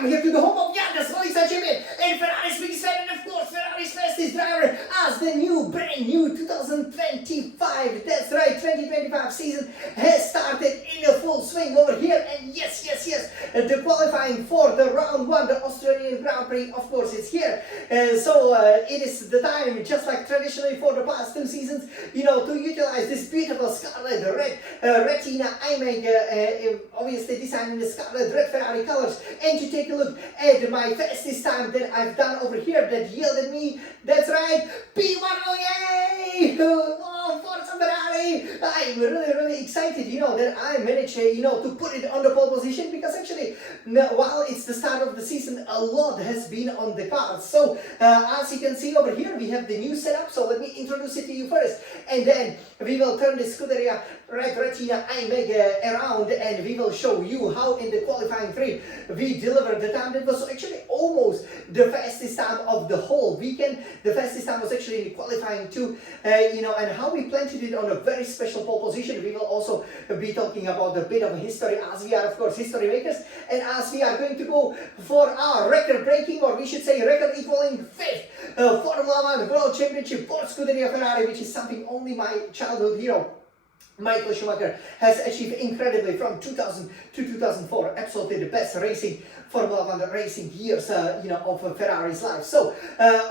welcome here to the home of youngest Melissa champion and Ferrari's biggest fan, and of course Ferrari's fastest driver, as the brand new 2025, that's right, 2025 season has started in a full swing over here. And yes, the qualifying for the round one, the Australian Grand Prix, of course, is here. So it is the time, just like traditionally for the past 2 seasons, you know, to utilize this beautiful Scarlet Red Retina iMac, obviously designed in the Scarlet Red Ferrari colors, and to take a look at my fastest time that I've done over here that yielded me, that's right, P1, yay! Oh, FORZA Ferrari! I'm really excited, you know, that I managed, you know, to put it on the pole position, because actually, while it's the start of the season, a lot has been on the cards. So, as you can see over here, we have the new setup, so let me introduce it to you first, and then we will turn the Scuderia Red Retina iMac around, and we will show you how in the qualifying 3 we delivered the time that was actually almost the fastest time of the whole weekend. The fastest time was actually in the qualifying 2, you know, and how we planted it on a very special pole position. We will also be talking about a bit of history, as we are of course history makers, and as we are going to go for our record breaking, or we should say record equaling 5th Formula 1 World Championship for Scuderia Ferrari, which is something only my childhood hero Michael Schumacher has achieved incredibly from 2000 to 2004. Absolutely the best racing Formula 1 racing years, you know, of Ferrari's life. So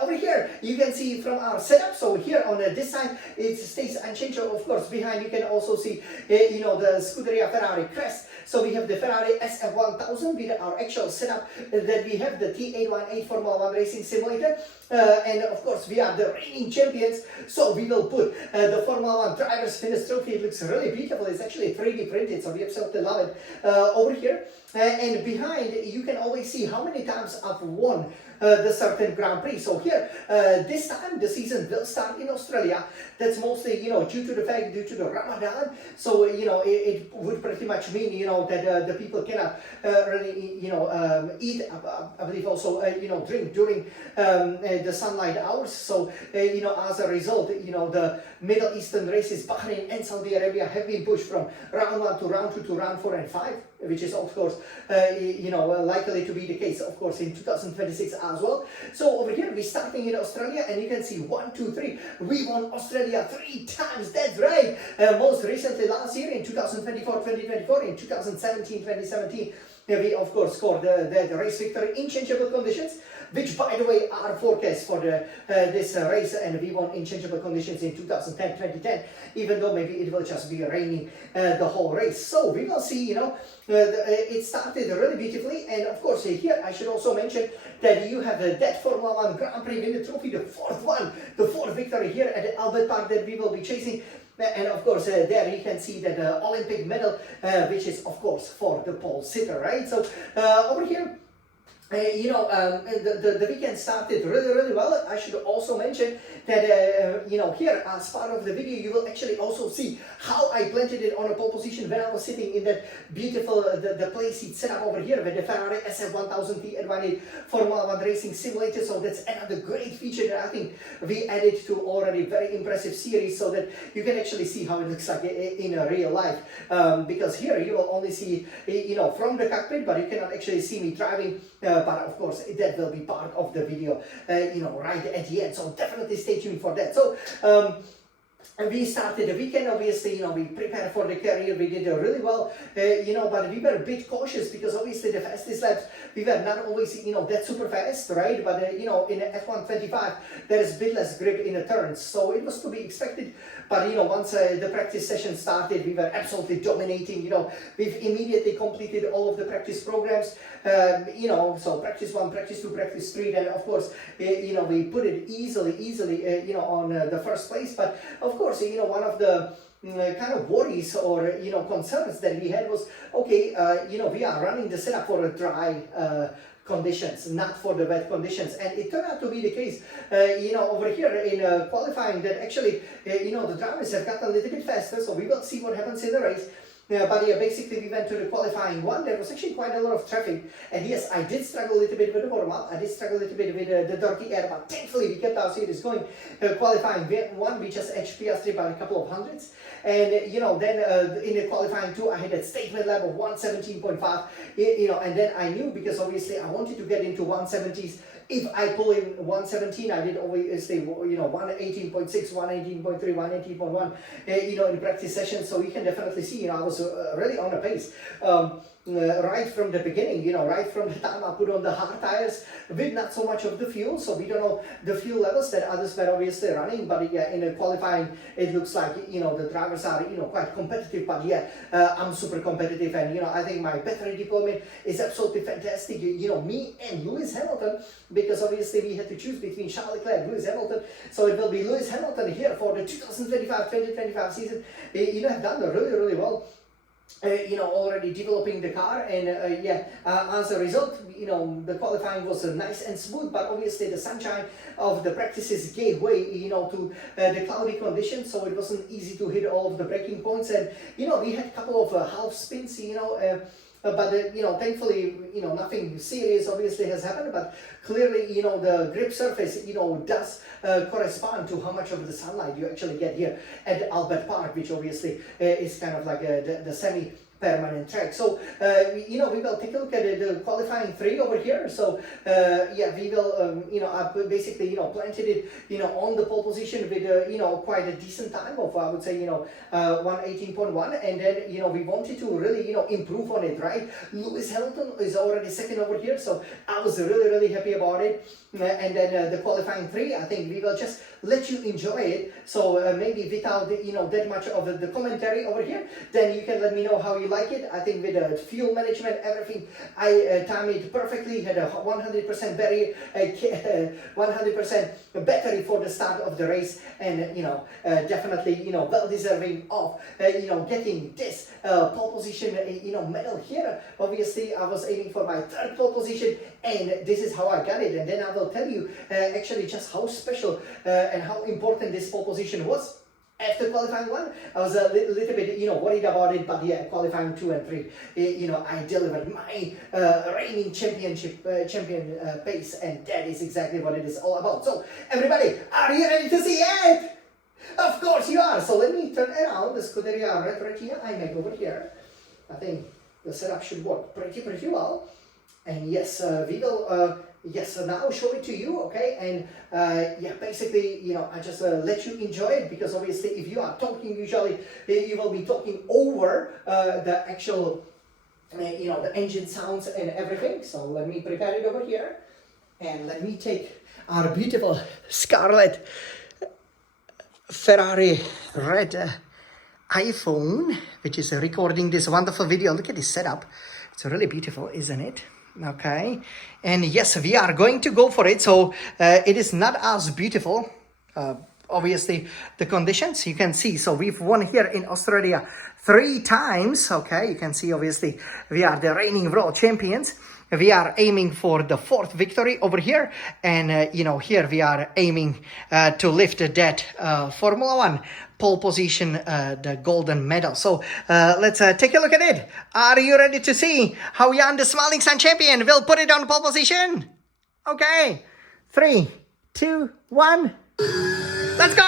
over here you can see from our setup. So here on this side it stays unchanged. Of course, behind you can also see, you know, the Scuderia Ferrari crest. So we have the Ferrari SF1000 with our actual setup that we have the T818 Formula 1 racing simulator. And of course we are the reigning champions, so we will put the Formula 1 Drivers Finish Trophy. It looks really beautiful. It's actually 3D printed, so we absolutely love it over here. And behind you can always see how many times I've won the certain Grand Prix. So here, this time the season will start in Australia. That's mostly, you know, due to the Ramadan. So, you know, it would pretty much mean, you know, that the people cannot really, you know, eat, I believe also, you know, drink during the sunlight hours. So, you know, as a result, you know, the Middle Eastern races, Bahrain and Saudi Arabia, have been pushed from round 1 to round 2 to round 4 and 5, which is of course, you know, likely to be the case, of course, in 2026 as well. So over here we're starting in Australia, and you can see 1, 2, 3. We won Australia 3 times. That's right. Most recently last year in 2024, in 2017, we of course scored the race victory in changeable conditions, which by the way are forecast for this race, and we won in changeable conditions in 2010, even though maybe it will just be raining the whole race. So we will see, you know, it started really beautifully. And of course here I should also mention that you have that Formula 1 Grand Prix winner trophy, the 4th one, the 4th victory here at the Albert Park that we will be chasing. And of course, there you can see that Olympic medal, which is of course for the pole sitter, right? So over here, you know, the weekend started really well. I should also mention that, you know, here as part of the video, you will actually also see how I planted it on a pole position when I was sitting in that beautiful, the play seat setup over here with the Ferrari SF1000 T818 Formula 1 Racing Simulator. So that's another great feature that I think we added to already very impressive series, so that you can actually see how it looks like in a real life. Because here you will only see, you know, from the cockpit, but you cannot actually see me driving. But of course that will be part of the video, you know, right at the end. So definitely stay tuned for that. So and we started the weekend, obviously, you know, we prepared for the career, we did really well, you know, but we were a bit cautious, because obviously the fastest laps, we were not always, you know, that super fast, right? But, you know, in F125, there is a bit less grip in the turns, so it was to be expected. But, you know, once the practice session started, we were absolutely dominating, you know. We've immediately completed all of the practice programs, you know, so practice 1, practice 2, practice 3, then of course, you know, we put it easily, you know, on the first place. But of course, you know, one of the kind of worries or, you know, concerns that we had was, okay, you know, we are running the setup for a dry conditions, not for the wet conditions. And it turned out to be the case, you know, over here in qualifying, that actually, you know, the drivers have gotten a little bit faster. So we will see what happens in the race. But yeah, basically we went to the qualifying one. There was actually quite a lot of traffic. And yes, I did struggle a little bit with the warm-up. I did struggle a little bit with the dirty air, but thankfully we kept our series going. Qualifying one, we just edged Piastri by a couple of hundreds. And then in the qualifying two, I had that statement lap of 117.5. And then I knew, because obviously I wanted to get into 170s. If I pull in 117, I did always say, 118.6, 118.3, 118.1, in the practice session. So you can definitely see, I was really on a pace. Right from the beginning, right from the time I put on the hard tires with not so much of the fuel, so we don't know the fuel levels that others were obviously running, but yeah, in the qualifying it looks like the drivers are quite competitive, but yeah, I'm super competitive, and I think my battery deployment is absolutely fantastic. Me and Lewis Hamilton, because obviously we had to choose between Charles Leclerc and Lewis Hamilton, so it will be Lewis Hamilton here for the 2025 season. Have done really well. Already developing the car, and as a result, the qualifying was nice and smooth, but obviously the sunshine of the practices gave way, to the cloudy conditions, so it wasn't easy to hit all of the braking points, and, we had a couple of half spins, but thankfully, nothing serious obviously has happened, but clearly, the grip surface, does correspond to how much of the sunlight you actually get here at Albert Park, which obviously is kind of like the semi-permanent track. So, we will take a look at the qualifying three over here. So, we will, I basically, planted it, on the pole position with, quite a decent time of, I would say, 118.1, and then, we wanted to really, improve on it, right? Lewis Hamilton is already second over here, so I was really happy about it. And then the qualifying three, I think we will just let you enjoy it. So maybe without that much of the commentary over here, then you can let me know how you like it. I think with the fuel management, everything, I timed it perfectly. Had a 100% battery, 100% battery for the start of the race, and definitely well deserving of getting this pole position medal here. Obviously, I was aiming for my third pole position, and this is how I got it. And then I will tell you actually just how special and how important this pole position was. After qualifying one, I was a little bit, worried about it, but yeah, qualifying 2 and 3, I delivered my reigning champion pace, and that is exactly what it is all about. So, everybody, are you ready to see it? Of course you are. So let me turn around the Scuderia Red Retina iMac over here. I think the setup should work pretty well. And yes, we will now show it to you, okay? And basically, I just let you enjoy it, because obviously if you are talking, usually you will be talking over the actual, the engine sounds and everything. So let me prepare it over here, and let me take our beautiful Scarlet Ferrari Red iPhone, which is recording this wonderful video. Look at this setup. It's really beautiful, isn't it? Okay, and yes, we are going to go for it. So it is not as beautiful, obviously the conditions you can see. So we've won here in Australia 3 times. Okay, you can see obviously we are the reigning world champions. We are aiming for the 4th victory over here, and here we are aiming to lift that Formula 1 pole position, the golden medal. So let's take a look at it. Are you ready to see how Jan, the Smiling Sun champion, will put it on pole position? Okay, 3, 2, 1, let's go!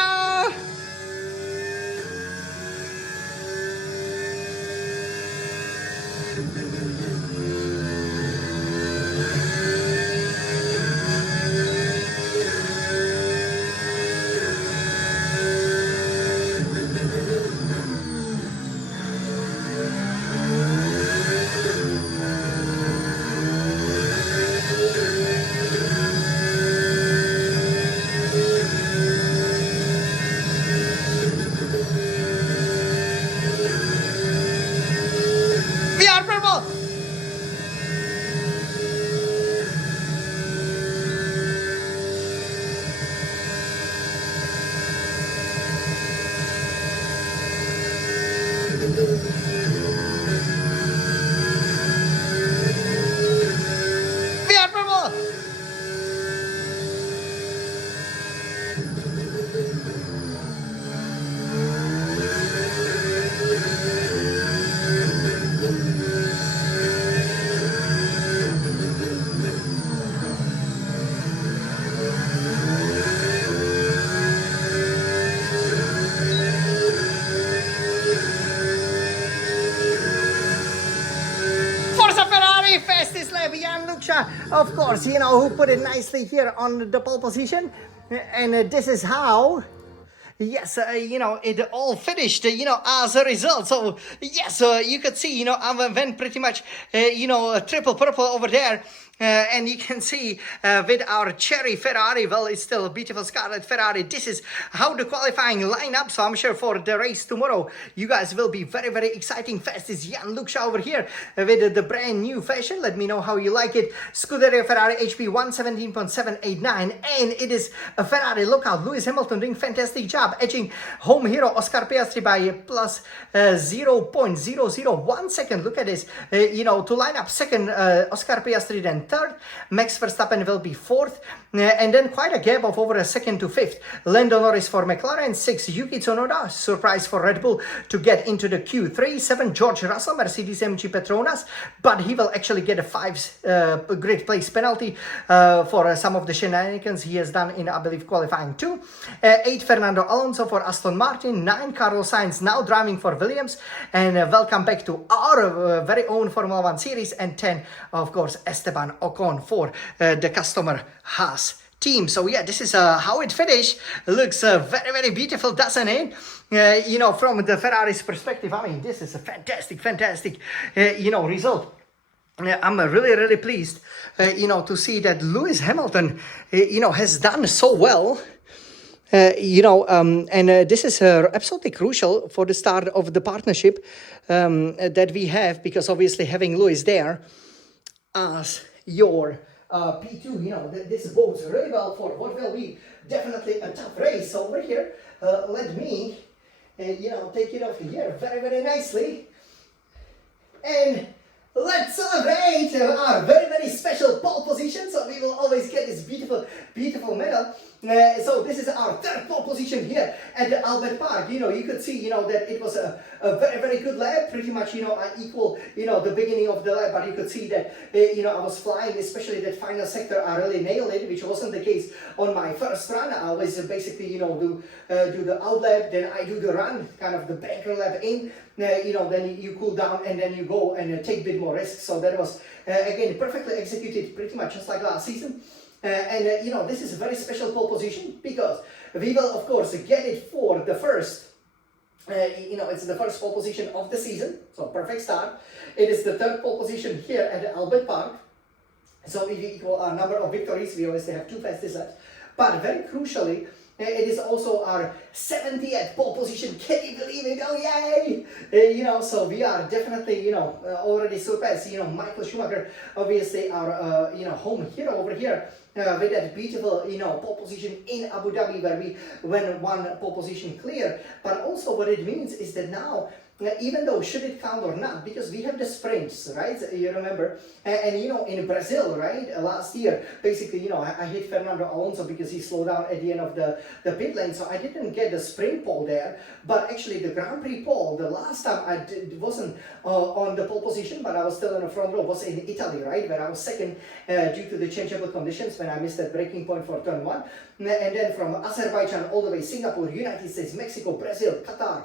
5, Jan Luksha, of course, you know, who put it nicely here on the pole position. And this is how, yes, you know, it all finished, you know, as a result. So, yes, you could see, you know, I went pretty much, you know, triple purple over there. And you can see with our cherry Ferrari, well, it's still a beautiful Scarlet Ferrari. This is how the qualifying line up. So I'm sure for the race tomorrow, you guys will be very, very exciting. First is Jan Luksha over here with the brand new fashion. Let me know how you like it. Scuderia Ferrari HP 117.789. And it is a Ferrari lookout. Lewis Hamilton doing fantastic job, edging home hero Oscar Piastri by plus 0.001 second. Look at this. You know, to line up second, Oscar Piastri, then third, Max Verstappen will be fourth, and then quite a gap of over a second to fifth. Lando Norris for McLaren, 6, Yuki Tsunoda, surprise for Red Bull to get into the Q3, 7, George Russell, Mercedes-AMG Petronas, but he will actually get a 5 grid place penalty for some of the shenanigans he has done in, I believe, qualifying 2. 8, Fernando Alonso for Aston Martin, 9, Carlos Sainz now driving for Williams, and welcome back to our very own Formula 1 series, and 10, of course, Esteban Ocon for the customer Haas team. So yeah, this is how it finished. Looks very, very beautiful, doesn't it? You know, from the Ferrari's perspective, I mean, this is a fantastic, you know, result. I'm really, really pleased, you know, to see that Lewis Hamilton, you know, has done so well. You know, and this is absolutely crucial for the start of the partnership that we have, because obviously having Lewis there as your P2, you know, this bodes really well for what will be definitely a tough race. So over here, let me, you know, take it off here very, very nicely. And let's celebrate our very, very special pole position. So we will always get this beautiful medal. So this is our third pole position here at the Albert Park. You know, you could see, you know, that it was a very, very good lap, pretty much, you know, equal, you know, the beginning of the lap, but you could see that, you know, I was flying, especially that final sector, I really nailed it, which wasn't the case on my first run. I always basically, you know, do the out lap, then I do the run, kind of the banker lap in, you know, then you cool down and then you go and take a bit more risk. So that was, again, perfectly executed, pretty much just like last season. And you know, this is a very special pole position because we will, of course, get it for the first, you know, it's the first pole position of the season, so perfect start. It is the third pole position here at the Albert Park. So if you equal our number of victories, we always have 2 fastest laps. But very crucially, it is also our 70th pole position. Can you believe it? Oh, yay! You know, so we are definitely, you know, already surpassed, you know, Michael Schumacher, obviously our, you know, home hero over here. With that beautiful, you know, pole position in Abu Dhabi, where we went 1 pole position clear. But also what it means is that now, even though should it count or not, because we have the sprints, right? You remember, and you know, in Brazil, right, last year, basically, you know, I hit Fernando Alonso because he slowed down at the end of the pit lane, so I didn't get the sprint pole there. But actually, the Grand Prix pole, the last time I wasn't on the pole position, but I was still in the front row, was in Italy, right, where I was second due to the changeable conditions when I missed that braking point for turn 1. And then from Azerbaijan all the way, Singapore, United States, Mexico, Brazil, Qatar,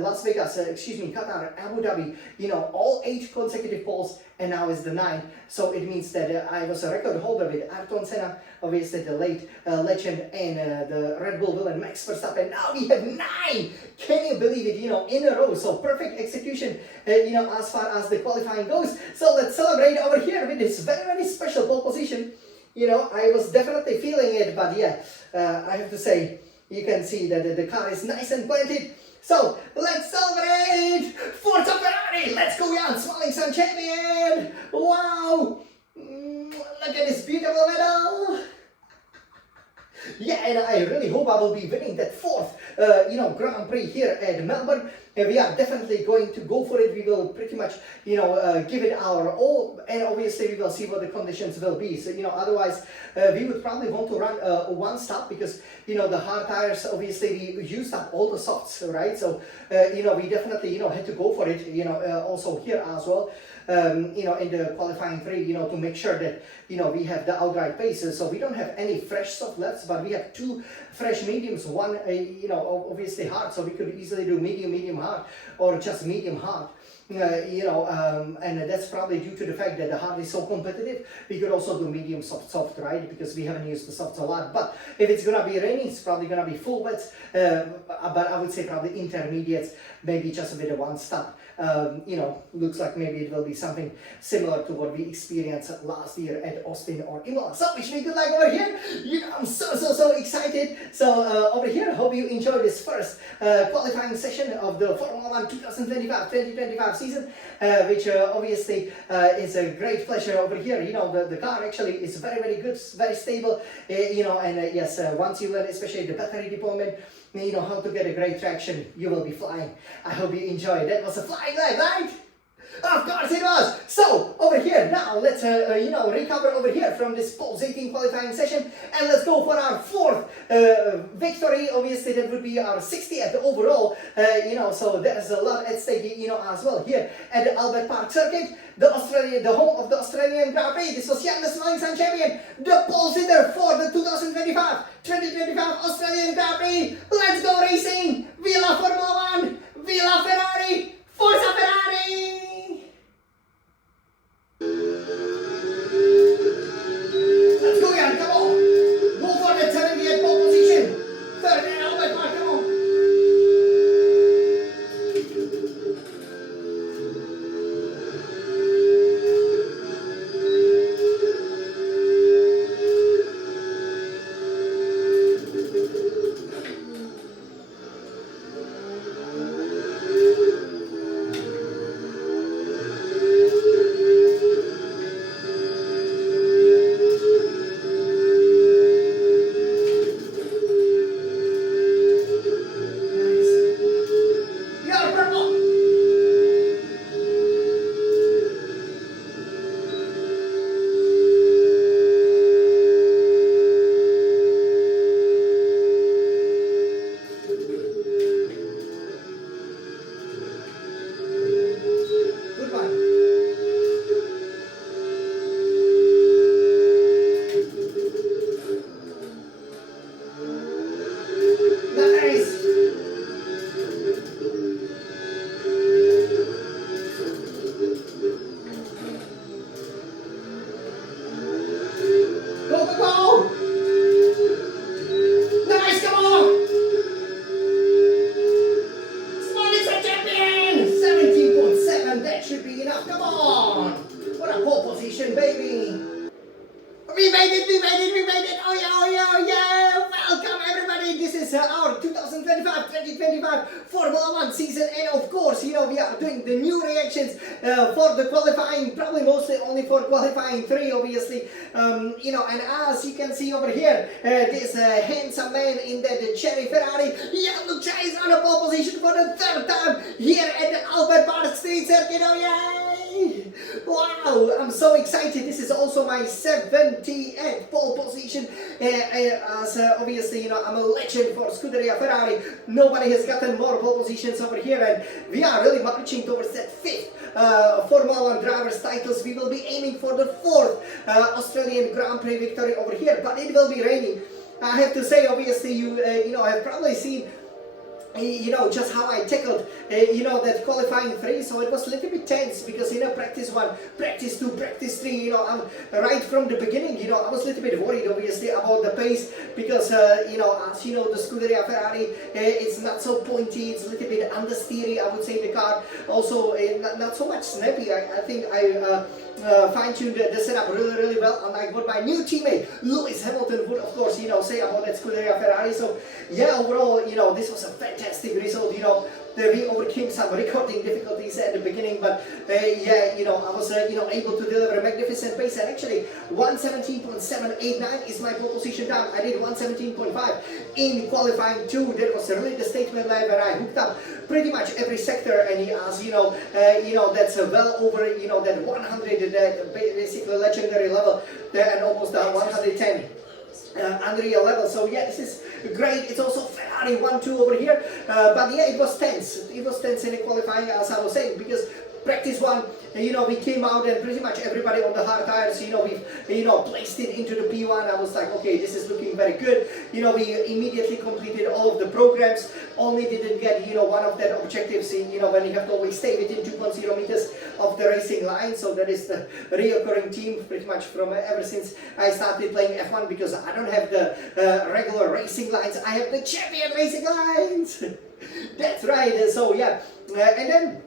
Las Vegas, Qatar, Abu Dhabi, you know, all 8 consecutive poles, and now is the 9th. So it means that I was a record holder with Ayrton Senna, obviously the late legend, and the Red Bull villain Max Verstappen. Now we have 9! Can you believe it? You know, in a row. So perfect execution, you know, as far as the qualifying goes. So let's celebrate over here with this very, very special pole position. You know, I was definitely feeling it, but yeah, I have to say, you can see that the car is nice and planted. So let's celebrate! Forza Ferrari! Let's go, Jan! Smiling Sun champion! Wow! Look at this beautiful medal! Yeah, and I really hope I will be winning that 4th, you know, Grand Prix here at Melbourne. And we are definitely going to go for it. We will pretty much, you know, give it our all. And obviously we will see what the conditions will be. So, you know, otherwise we would probably want to run 1 stop because, you know, the hard tires, obviously we used up all the softs, right? So, you know, we definitely, you know, had to go for it, you know, also here as well. You know, in the qualifying 3, you know, to make sure that, you know, we have the outright paces. So we don't have any fresh soft lefts, but we have 2 fresh mediums, 1, you know, obviously hard. So we could easily do medium, medium hard, or just medium hard. and that's probably due to the fact that the hard is so competitive. We could also do medium, soft, right? Because we haven't used the soft a lot. But if it's gonna be raining, it's probably gonna be full wets. But I would say probably intermediates, maybe just with a one stop. Looks like maybe it will be something similar to what we experienced last year at Austin or Imola. So wish me good luck over here. I'm so excited. So over here, hope you enjoy this first qualifying session of the Formula 1 2025 season, which obviously is a great pleasure over here. The car actually is very good, very stable, yes, once you learn especially the battery deployment, how to get a great traction, you will be flying. I hope you enjoyed. That was a flying lap, right? Of course it was! So, over here, now let's, recover over here from this pulsating qualifying session, and let's go for our fourth victory. Obviously, that would be our 60th overall, so there's a lot at stake, as well here at the Albert Park circuit, the home of the Australian Grand Prix. This was Jan, the Smiling Sun champion, the pole sitter for the 2025 Australian Grand Prix. Let's go racing! Viva Formula 1! Viva Ferrari! Forza Ferrari! Let's go, Jan, come on! Go for the 70th pole position! Third and Albert Park, come on! We made it! Oh yeah! Welcome everybody! This is our 2025 Formula 1 season, and of course, we are doing the new reactions for the qualifying, probably mostly only for qualifying 3, obviously. And as you can see over here, this handsome man in the cherry Ferrari, Look, is on a pole position for the 3rd time here at the Albert Park Street Circuit. Oh yay! Wow, I'm so excited. This is also my 70th pole position. As obviously, I'm a legend for Scuderia Ferrari. Nobody has gotten more pole positions over here, and we are really marching towards that 5th Formula 1 drivers titles. We will be aiming for the 4th Australian Grand Prix victory over here, but it will be raining. I have to say, obviously, you have probably seen just how I tackled, that qualifying 3, so it was a little bit tense because, practice 1, practice 2, practice 3, I'm right from the beginning, I was a little bit worried, obviously, about the pace because, as the Scuderia Ferrari, it's not so pointy, it's a little bit understeery, I would say, the car, also not so much snappy. I think I fine-tuned the setup really well, unlike what my new teammate, Lewis Hamilton, would, of course, say about that Scuderia Ferrari. So, yeah, overall, this was a fantastic result, we overcame some recording difficulties at the beginning, but I was able to deliver a magnificent pace, and actually 117.789 is my pole position down. I did 117.5 in qualifying 2. That was really the statement lap where I hooked up pretty much every sector, and as that's well over that 100, that basically legendary level, and almost 110. Unreal level. So yeah, this is great. It's also Ferrari 1-2 over here, but yeah, it was tense. It was tense in the qualifying, as I was saying, because practice one, we came out and pretty much everybody on the hard tires, we've, placed it into the P1. I was like, okay, this is looking very good. We immediately completed all of the programs, only didn't get, one of the objectives, when you have to always stay within 2.0 meters of the racing line. So that is the reoccurring theme pretty much from ever since I started playing F1, because I don't have the regular racing lines, I have the champion racing lines. That's right. So yeah, and then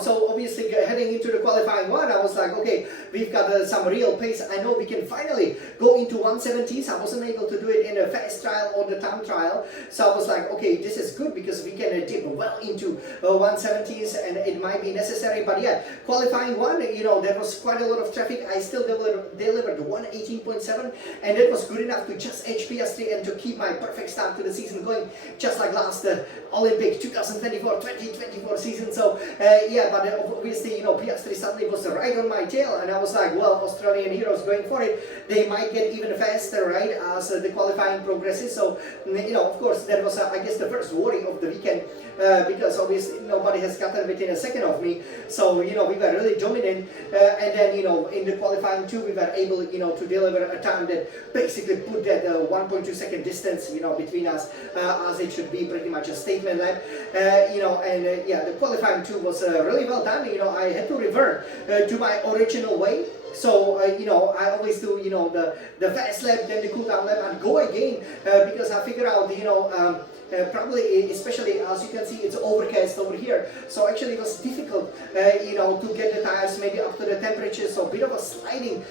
so obviously heading into the qualifying one, I was like, okay, we've got some real pace. I know we can finally go into 170s. I wasn't able to do it in a fast trial or the time trial. So I was like, okay, this is good because we can dip well into 170s and it might be necessary. But yeah, qualifying one, there was quite a lot of traffic. I still delivered 118.7 and it was good enough to just edge PS3 and to keep my perfect start to the season going, just like last Olympic 2024 season. So yeah, but obviously, PS3 suddenly was right on my tail, and I was like, well, Australian heroes going for it. They might get even faster, right, as the qualifying progresses. So, of course, that was, I guess, the first worry of the weekend, because obviously nobody has gotten within a second of me. So, we were really dominant, and then, in the qualifying two, we were able, to deliver a time that basically put that 1.2 second distance, between us, as it should be pretty much a statement lap, and yeah, the qualifying two was really well done. I had to revert to my original way. So, I always do, the fast lap, then the cool down lap, and go again, because I figure out, probably, especially as you can see, it's overcast over here. So actually it was difficult, to get the tires maybe up to the temperature. So a bit of a sliding,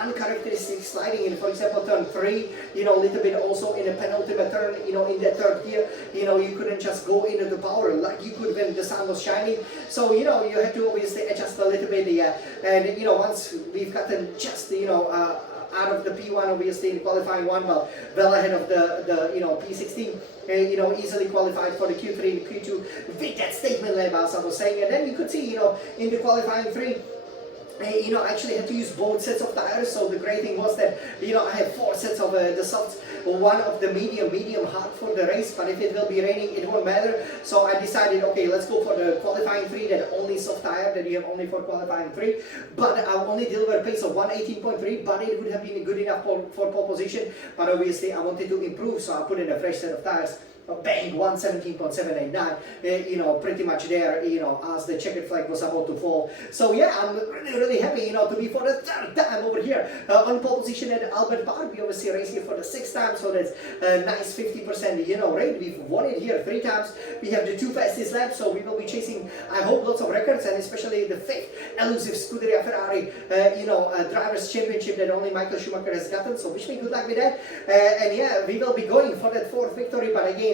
uncharacteristic sliding in, for example, turn 3, a little bit also in a penultimate turn, in that third gear, you couldn't just go into the power like you could when the sun was shining. So, you had to obviously adjust a little bit, and, once we've gotten just, out of the P1, obviously in qualifying one, well ahead of the P16, easily qualified for the Q3 and Q2 with that statement lap, as I was saying. And then you could see, in the qualifying 3, I actually had to use both sets of tires. So the great thing was that, I had 4 sets of the softs, one of the medium hard for the race, but if it will be raining, it won't matter. So I decided, okay, let's go for the qualifying 3, that only soft tire that you have only for qualifying 3. But I only delivered a pace of 118.3, but it would have been good enough for pole position. But obviously I wanted to improve, so I put in a fresh set of tires. Bang, 117.789, pretty much there, as the checkered flag was about to fall. So yeah, I'm really happy, to be for the 3rd time over here on pole position at Albert Park. We obviously race here for the 6th time, so that's a nice 50%, rate. We've won it here 3 times. We have the 2 fastest laps, so we will be chasing, I hope, lots of records, and especially the 5th elusive Scuderia Ferrari, Drivers' Championship that only Michael Schumacher has gotten. So wish me good luck with that. And yeah, we will be going for that 4th victory, but again,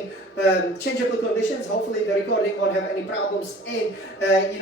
changeable conditions. Hopefully the recording won't have any problems, and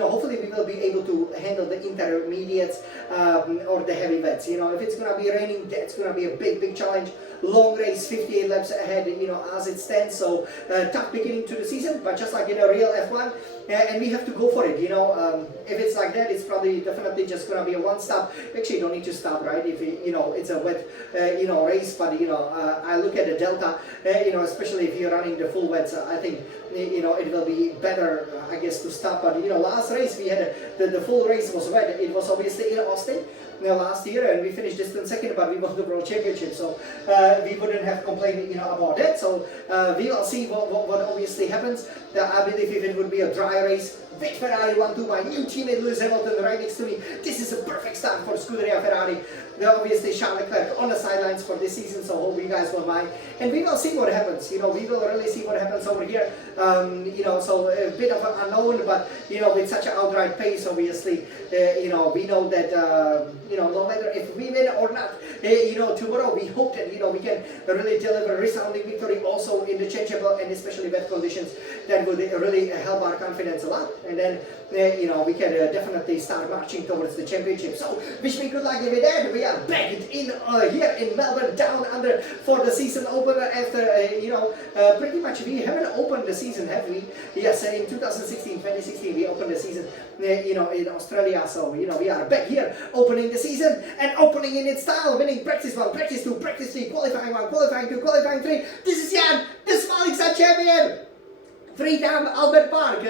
hopefully we will be able to handle the intermediates or the heavyweights. If it's gonna be raining, that's gonna be a big challenge. Long race, 58 laps ahead, as it stands. So tough beginning to the season, but just like in a real F1, and we have to go for it. If it's like that, it's probably definitely just gonna be a one stop. Actually, you don't need to stop, right? If it's a wet race, but I look at the delta, especially if you're running the full wets, I think it will be better, I guess, to stop. But last race we had the full race was wet. It was obviously in Austin last year, and we finished distant second, but we won the World Championship, so we wouldn't have complained about that. So we will see what obviously happens. I believe if it would be a dry race with Ferrari 1-2, my new teammate Lewis Hamilton right next to me, this is a perfect start for Scuderia Ferrari. Obviously Charles Leclerc on the sidelines for this season, so hope you guys won't mind. And we will see what happens. We will really see what happens over here. So a bit of an unknown, but with such an outright pace, obviously, we know that no matter if we win or not, tomorrow we hope that we can really deliver a resounding victory also in the changeable and especially wet conditions. That would really help our confidence a lot, and then we can definitely start marching towards the championship. So wish me good luck with that. We are back in here in Melbourne, down under for the season opener after pretty much we haven't opened the season, have we? Yes, in 2016 we opened the season in Australia. So we are back here opening the season and opening in its style, winning practice 1, practice 2, practice 3, qualifying 1, qualifying 2, qualifying 3. This is Jan, the Smiling Sun Champion. three-time Albert Park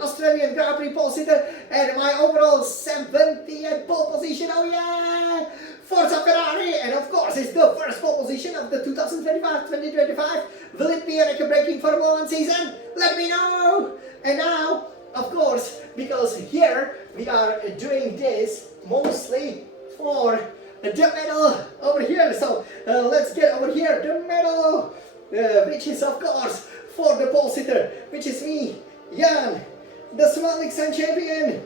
Australian Grand Prix pole sitter, and my overall 70th pole position. Oh yeah! Forza Ferrari, and of course it's the first pole position of the 2025-2025. Will it be a record-breaking Formula 1 season? Let me know! And now, of course, because here we are doing this mostly for the medal over here. So let's get over here, the medal, which is of course for the pole sitter, which is me, Jan, the Small champion.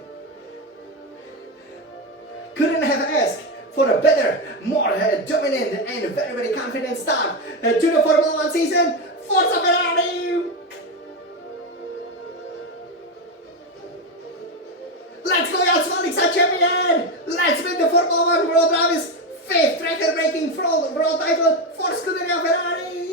Couldn't have asked for a better, more dominant and very, very confident start to the Formula 1 season. Forza Ferrari! Let's go, Jan Small champion! Let's win the Formula 1 World Drivers' 5th record-breaking world title for Scuderia Ferrari!